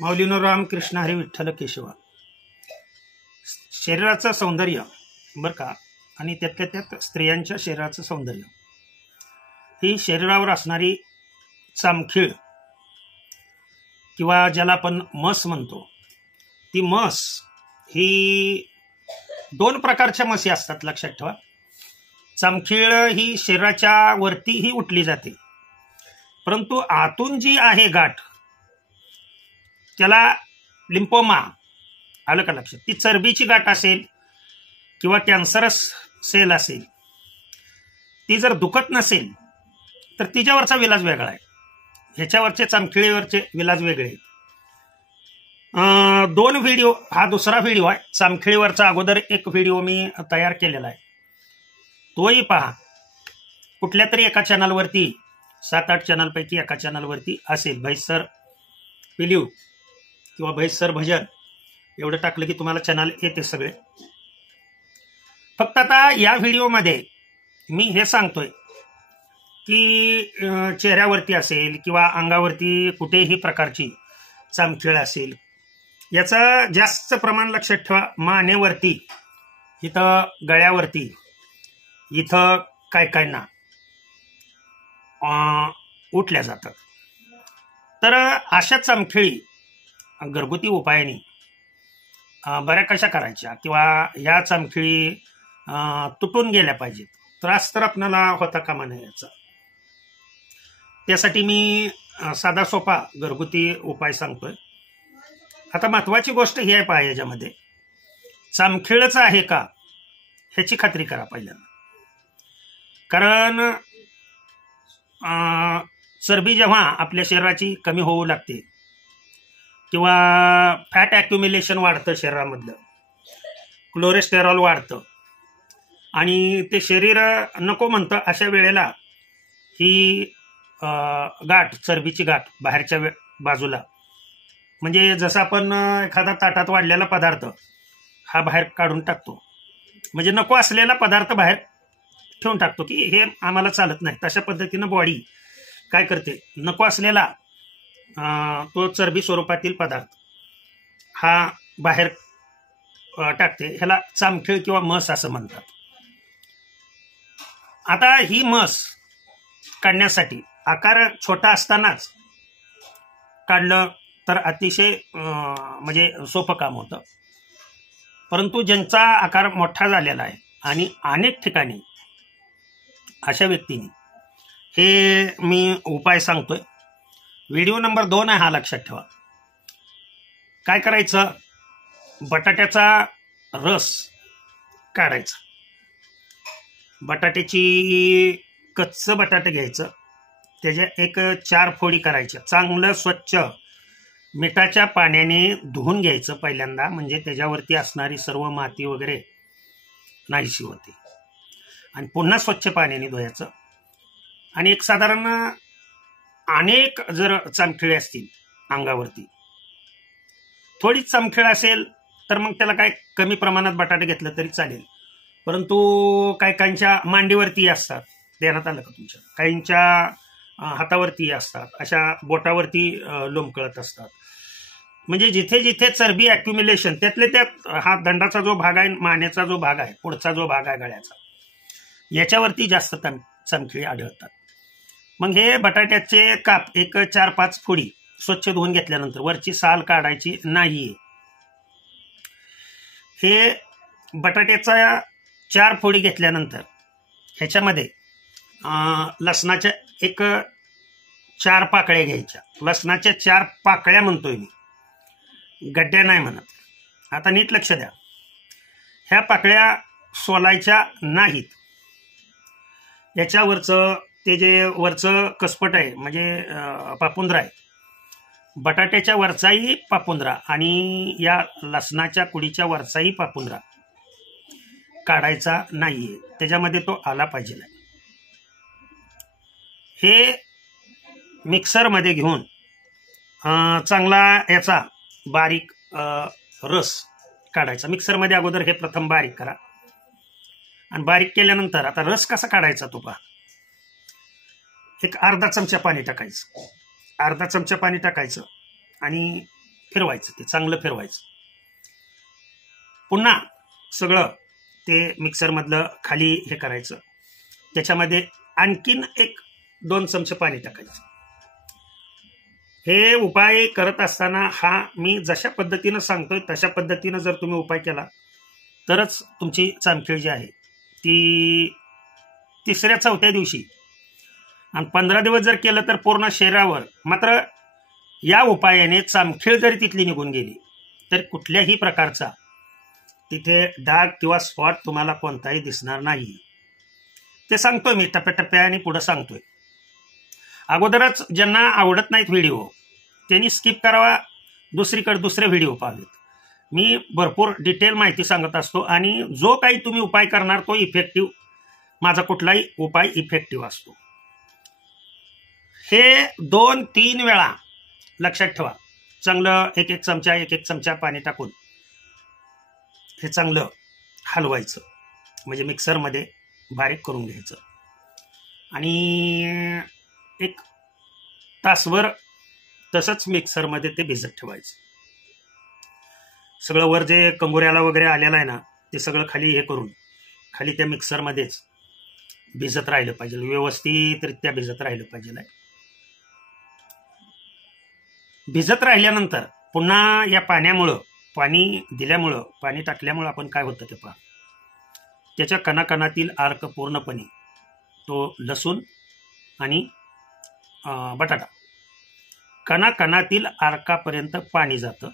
माऊलीनो रामकृष्ण हरी विठ्ठल केशवा. शरीराचं सौंदर्य बरं का, आणि त्यातल्या त्यात स्त्रियांच्या शरीराचं सौंदर्य ही शरीरावर असणारी चामखीळ किंवा ज्याला आपण मस म्हणतो, ती मस ही दोन प्रकारच्या मसी असतात, लक्षात ठेवा. चामखीळ ही शरीराच्या वरतीही उठली जाते, परंतु आतून जी आहे गाठ त्याला लिम्फोमा, आलं का लक्षात. ती चरबीची गाठ असेल किंवा कॅन्सरस सेल असेल, ती जर दुखत नसेल तर तिच्यावरचा विलाज वेगळा आहे, ह्याच्यावरचे चामखिळीवरचे विलाज वेगळे आहेत. दोन व्हिडिओ, हा दुसरा व्हिडिओ आहे. चामखिळीवरचा अगोदर एक व्हिडिओ मी तयार केलेला आहे, तोही पहा. कुठल्या तरी एका चॅनलवरती, 7-8 चॅनलपैकी एका चॅनलवरती असेल. भैसर पिलीव किंवा भैसर भजन एवढं टाकलं की तुम्हाला चॅनल येते सगळे. फक्त आता या व्हिडिओमध्ये मी हे सांगतोय की चेहऱ्यावरती असेल किंवा अंगावरती कुठेही प्रकारची चामखीळ असेल, याचं जास्त प्रमाण लक्षात ठेवा. मानेवरती, इथं गळ्यावरती, इथं काय काय ना उठल्या जातात. तर अशा चामखिळी घरगुती उपायाने बऱ्या कशा करायच्या किंवा ह्या चामखिळी तुटून गेल्या पाहिजेत, त्रास तर आपल्याला होता कामा नये याचा. त्यासाठी मी साधा सोपा घरगुती उपाय सांगतोय. आता महत्वाची गोष्ट ही आहे, पहा, याच्यामध्ये चामखिळच आहे का ह्याची खात्री करा पहिल्यांदा. कारण चरबी जेव्हा आपल्या शरीराची कमी होऊ लागते किंवा फॅट ॲक्युम्युलेशन वाढतं शरीरामधलं, कोलेस्टेरॉल वाढतं आणि ते शरीर नको म्हणतं, अशा वेळेला ही गाठ, चरबीची गाठ बाहेरच्या बाजूला, म्हणजे जसं आपण एखादा ताटात वाढलेला पदार्थ हा बाहेर काढून टाकतो, म्हणजे नको असलेला पदार्थ बाहेर ठेवून टाकतो की हे आम्हाला चालत नाही, तशा पद्धतीनं बॉडी काय करते, नको असलेला तो चरबी स्वरूपातील पदार्थ हा बाहेर टाकते. ह्याला चामखीळ किंवा मस असं म्हणतात. आता ही मस काढण्यासाठी आकार छोटा असतानाच काढलं तर अतिशय म्हणजे सोपं काम होतं. परंतु ज्यांचा आकार मोठा झालेला आहे आणि अनेक ठिकाणी अशा व्यक्तींनी हे मी उपाय सांगतोय. व्हिडिओ नंबर 2 आहे हा, लक्षात ठेवा. काय करायचं, बटाट्याचा रस काढायचा. बटाट्याची कच्चं बटाटे घ्यायचं, त्याच्या एक 4 फोडी करायच्या. चांगलं स्वच्छ मिठाच्या पाण्याने धुवून घ्यायचं पहिल्यांदा, म्हणजे त्याच्यावरती असणारी सर्व माती वगैरे नाहीशी होते. आणि पुन्हा स्वच्छ पाण्याने धुवायचं. आणि एक साधारण अनेक जर चामखिळे असतील अंगावरती, थोडीच चामखीळ असेल तर मग त्याला काय कमी प्रमाणात बटाटे घेतलं तरी चालेल. परंतु काही काहींच्या मांडीवरती असतात, देण्यात आलं का तुमच्या, काहींच्या हातावरती असतात, अशा बोटावरती लोंबकळत असतात. म्हणजे जिथे जिथे चरबी ॲक्युम्युलेशन, त्यातले त्यात हा दंडाचा जो भाग आहे, मानेचा जो भाग आहे, पुढचा जो भाग आहे गळ्याचा, याच्यावरती जास्त चामखिळी आढळतात. मग हे बटाट्याचे काप एक 4-5 फोडी स्वच्छ धुवून घेतल्यानंतर, वरची साल काढायची नाहीये. हे बटाट्याचा 4 फोडी घेतल्यानंतर ह्याच्यामध्ये लसणाच्या एक 4 पाकळ्या घ्यायच्या. लसणाच्या 4 पाकळ्या म्हणतोय मी, गड्ड्या नाही म्हणत. आता नीट लक्ष द्या, ह्या पाकळ्या सोलायच्या नाहीत. याच्यावरचं ते जे वरचं कसपट आहे, म्हणजे पापुंद्रा आहे, बटाट्याच्या वरचाही पापुंद्रा आणि या लसणाच्या कुडीच्या वरचाही पापुंद्रा काढायचा नाहीये, त्याच्यामध्ये तो आला पाहिजे. हे मिक्सरमध्ये घेऊन चांगला याचा बारीक रस काढायचा. मिक्सरमध्ये अगोदर हे प्रथम बारीक करा, आणि बारीक केल्यानंतर आता रस कसा काढायचा तो पहा. एक अर्धा चमचा पाणी टाकायचं, अर्धा चमचा पाणी टाकायचं आणि फिरवायचं, ते चांगलं फिरवायचं. पुन्हा सगळं ते मिक्सरमधलं खाली हे करायचं. त्याच्यामध्ये आणखीन 1-2 चमचे पाणी टाकायचं. हे उपाय करत असताना हा मी जशा पद्धतीनं सांगतोय तशा पद्धतीनं जर तुम्ही उपाय केला तरच तुमची चामखीळ जी आहे ती 3-4 दिवशी, आणि 15 दिवस जर केलं तर पूर्ण शरीरावर. मात्र या उपायाने चामखीळ जरी तिथली निघून गेली तर कुठल्याही प्रकारचा तिथे डाग किंवा स्पॉट तुम्हाला कोणताही दिसणार नाही. ते सांगतोय मी टप्प्याटप्प्याने पुढे सांगतोय. अगोदरच ज्यांना आवडत नाहीत व्हिडिओ त्यांनी स्किप करावा, दुसरे व्हिडिओ पाहावेत. मी भरपूर डिटेल माहिती सांगत असतो आणि जो काही तुम्ही उपाय करणार तो इफेक्टिव्ह, माझा कुठलाही उपाय इफेक्टिव्ह असतो. हे 2-3 वेळा लक्षात ठेवा. चांगलं 1 चमचा पाणी टाकून हे चांगलं हलवायचं, म्हणजे मिक्सरमध्ये बारीक करून घ्यायचं आणि 1 तासभर तसंच मिक्सरमध्ये ते भिजत ठेवायचं. सगळं वर जे कंगोऱ्याला वगैरे आलेलं आहे ना ते सगळं खाली हे करून खाली त्या मिक्सरमध्येच भिजत राहिलं पाहिजे, व्यवस्थितरित्या भिजत राहिलं पाहिजे. भिजत राहिल्यानंतर पुन्हा या पाणी दिल्यामुळं, पाणी टाकल्यामुळं आपण काय होतं ते पहा, त्याच्या कणाकणातील अर्क पूर्णपणे तो लसूण आणि बटाटा कणाकणातील अर्कापर्यंत पाणी जातं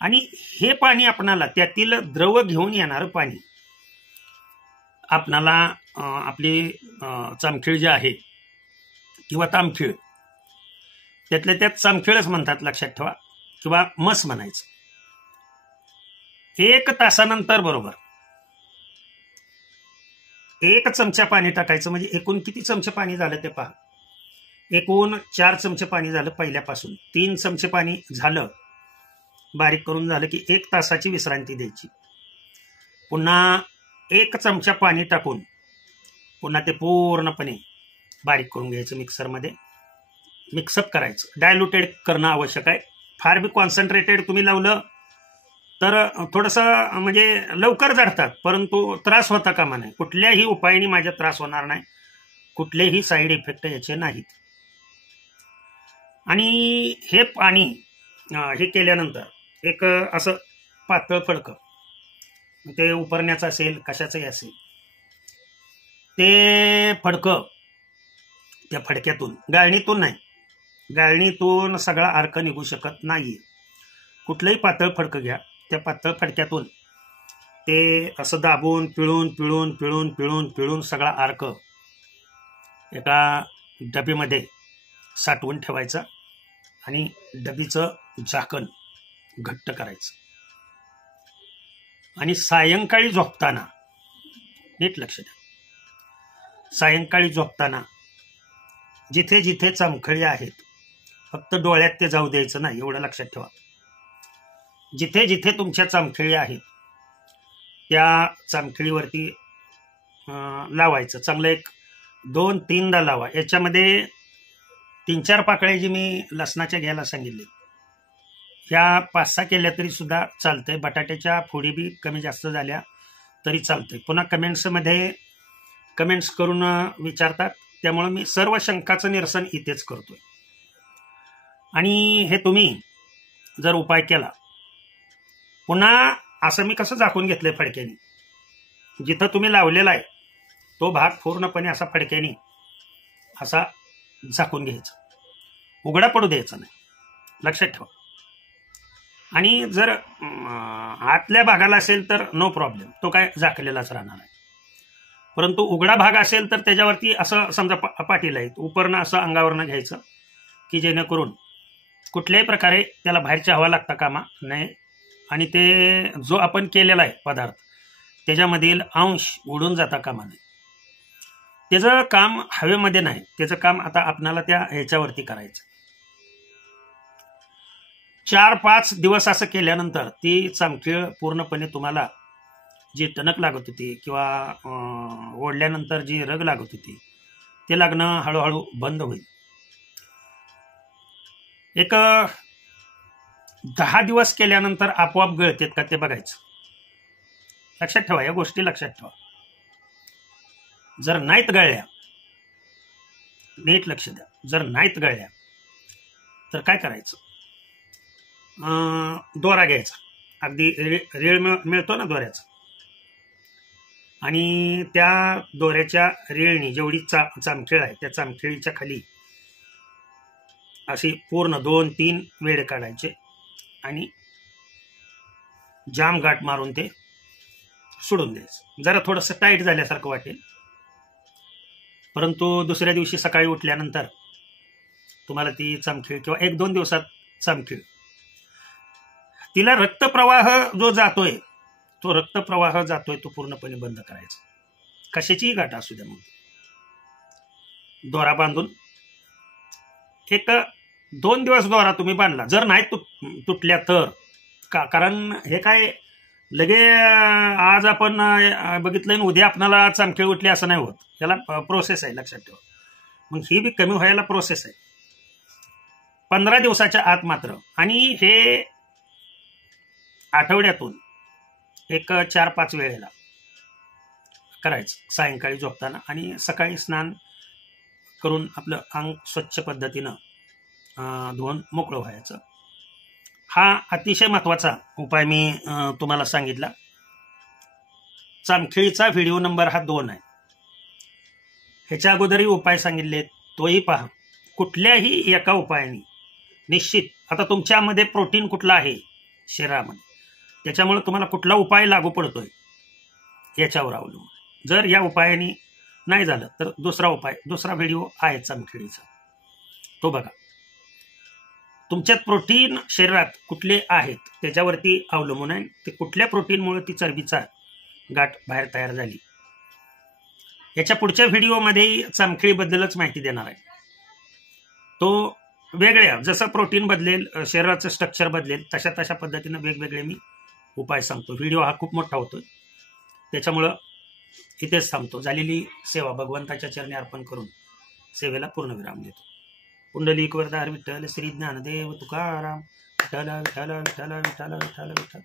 आणि हे पाणी आपणाला त्यातील द्रव घेऊन येणारं पाणी आपणाला आपली चामखीळ जी आहे किंवा तामखीळ, त्यातल्या त्यात चामखीळच म्हणतात लक्षात ठेवा, किंवा मस म्हणायचं. 1 तासानंतर बरोबर 1 चमचा पाणी टाकायचं. म्हणजे एकूण किती चमचे पाणी झालं ते पहा. एकूण 4 चमचे पाणी झालं पहिल्यापासून. 3 चमचे पाणी झालं बारीक करून झालं की 1 तासाची विश्रांती द्यायची. पुन्हा 1 चमचा पाणी टाकून पुन्हा ते पूर्णपणे बारीक करून घ्यायचं, मिक्सरमध्ये मिक्सअप करायचं. डायल्युटेड करणं आवश्यक आहे. फार बी कॉन्सन्ट्रेटेड तुम्ही लावलं तर थोडंसं म्हणजे लवकर जडतात, परंतु त्रास होता कामा नये. कुठल्याही उपायाने माझ्या त्रास होणार नाही, कुठलेही साईड इफेक्ट याचे नाहीत. आणि हे पाणी हे केल्यानंतर एक असं पातळ फडकं, ते उपरण्याचं असेल कशाचंही असेल, ते फडकं त्या फडक्यातून, गाळणीतून नाही, गाळणीतून सगळा अर्क निघू शकत नाही. कुठलंही पातळ फडकं घ्या, त्या पातळ फडक्यातून ते असं दाबून पिळून पिळून पिळून पिळून पिळून सगळा अर्क एका डबीमध्ये साठवून ठेवायचा आणि डबीचं झाकण घट्ट करायचं. आणि सायंकाळी झोपताना नीट लक्ष द्या, सायंकाळी झोपताना जिथे जिथे चामखळी आहेत फक्त डोळ्यात ते जाऊ द्यायचं नाही, एवढं लक्षात ठेवा. जिथे जिथे तुमच्या चामखळी आहेत त्या चामखळीवरती लावायचं. चांगलं 2-3दा लावा. याच्यामध्ये 3-4 पाकळ्या जी मी लसणाच्या घ्यायला सांगितले, ह्या 5-6 केल्या तरी सुद्धा चालतंय. बटाट्याच्या फोडी बी कमी जास्त झाल्या तरी चालतंय. पुन्हा कमेंट्स करून विचारतात, त्यामुळे मी सर्व शंकाचं निरसन इथेच करतोय. आणि हे तुम्ही जर उपाय केला, पुन्हा असं मी कसं झाकून घेतलंय फडक्याने, जिथं तुम्ही लावलेला आहे तो भाग पूर्णपणे असा फडक्याने असा झाकून घ्यायचा, उघडा पडू द्यायचा नाही, लक्षात ठेवा. आणि जर आतल्या भागाला असेल तर नो प्रॉब्लेम, तो काय झाकलेलाच राहणार आहे. परंतु उघडा भाग असेल तर त्याच्यावरती असं समजा पाटील आहेत, उपरनं असं अंगावरनं घ्यायचं की जेणेकरून कुठल्याही प्रकारे त्याला बाहेरची हवा लागता कामा नये आणि ते जो आपण केलेला आहे पदार्थ त्याच्यामधील अंश उडून जाता कामा नये. त्याचं काम हवेमध्ये नाही, त्याचं काम आता आपणाला त्या ह्याच्यावरती करायचं. 4-5 दिवस असं केल्यानंतर ती चामखीळ पूर्णपणे तुम्हाला जी टणक लागत होती किंवा ओढल्यानंतर जी रग लागत होती ते लागणं हळूहळू बंद होईल. एक 10 दिवस केल्यानंतर आपोआप गळतात का ते बघायचं. लक्षात ठेवा, या गोष्टी लक्षात ठेवा. जर नाहीत गळल्या, नीट लक्ष द्या, जर नाहीत गळल्या तर काय करायचं, दोरा घ्यायचा, अगदी रेळ मिळतो ना दोऱ्याचा, आणि त्या दोऱ्याच्या रेळणी जेवढी चामखीळ आहे त्या चामखिळीच्या खाली अशी पूर्ण 2-3 वेढे काढायचे आणि जाम गाठ मारून ते सोडून द्यायचं. जरा थोडंसं टाईट झाल्यासारखं वाटेल, परंतु दुसऱ्या दिवशी सकाळी उठल्यानंतर तुम्हाला ती चामखीळ किंवा 1-2 दिवसात चामखीळ, तिला रक्तप्रवाह जो जातोय, तो रक्तप्रवाह जातोय तो पूर्णपणे बंद करायचा. कशाचीही गाठ असू द्या, मग दोरा बांधून 1-2 दिवस दोरा तुम्ही बांधला. जर नाही तुटल्या तर कारण हे काय लगे आज आपण बघितलं उद्या आपल्याला चामखीळ उठली असं नाही होत. याला प्रोसेस आहे, लक्षात ठेवा. मग ही बी कमी व्हायला प्रोसेस आहे. 15 दिवसाच्या आत मात्र, आणि हे आठवड्यातून 4-5 वेळेला करायचं, सायंकाळी झोपताना आणि सकाळी स्नान करून आपलं अंग स्वच्छ पद्धतीनं धुवून मोकळं व्हायचं. हा अतिशय महत्वाचा उपाय मी तुम्हाला सांगितला. चामखिळीचा व्हिडिओ नंबर हा 2 आहे. ह्याच्या अगोदरही उपाय सांगितले, तोही पहा. कुठल्याही एका उपायाने निश्चित, आता तुमच्यामध्ये प्रोटीन कुठलं आहे शरीरामध्ये, त्याच्यामुळे तुम्हाला कुठला उपाय लागू पडतोय याच्यावर अवलंबून. जर या उपायाने नाही झालं तर दुसरा उपाय, दुसरा व्हिडिओ आहे चामखिळीचा, तो बघा. तुमच्यात प्रोटीन शरीरात कुठले आहेत त्याच्यावरती अवलंबून आहे, ते कुठल्या प्रोटीनमुळे ती चरबीचा गाठ बाहेर तयार झाली. याच्या पुढच्या व्हिडिओमध्ये चामखिळीबद्दलच माहिती देणार आहे. तो वेगळ्या, जसं प्रोटीन बदलेल, शरीराचं स्ट्रक्चर बदलेल, तशा पद्धतीनं वेगवेगळे मी उपाय सांगतो. व्हिडिओ हा खूप मोठा होतोय, त्याच्यामुळं इथेच थांबतो. झालेली सेवा भगवंताच्या चरणी अर्पण करून सेवेला पूर्णविराम देतो. पुंडलिक वरदार विठ्ठल श्री ज्ञानदेव तुकाराम. विठ्ठल विठ्ठल विठ्ठल विठ्ठल विठ्ठल विठ्ठल.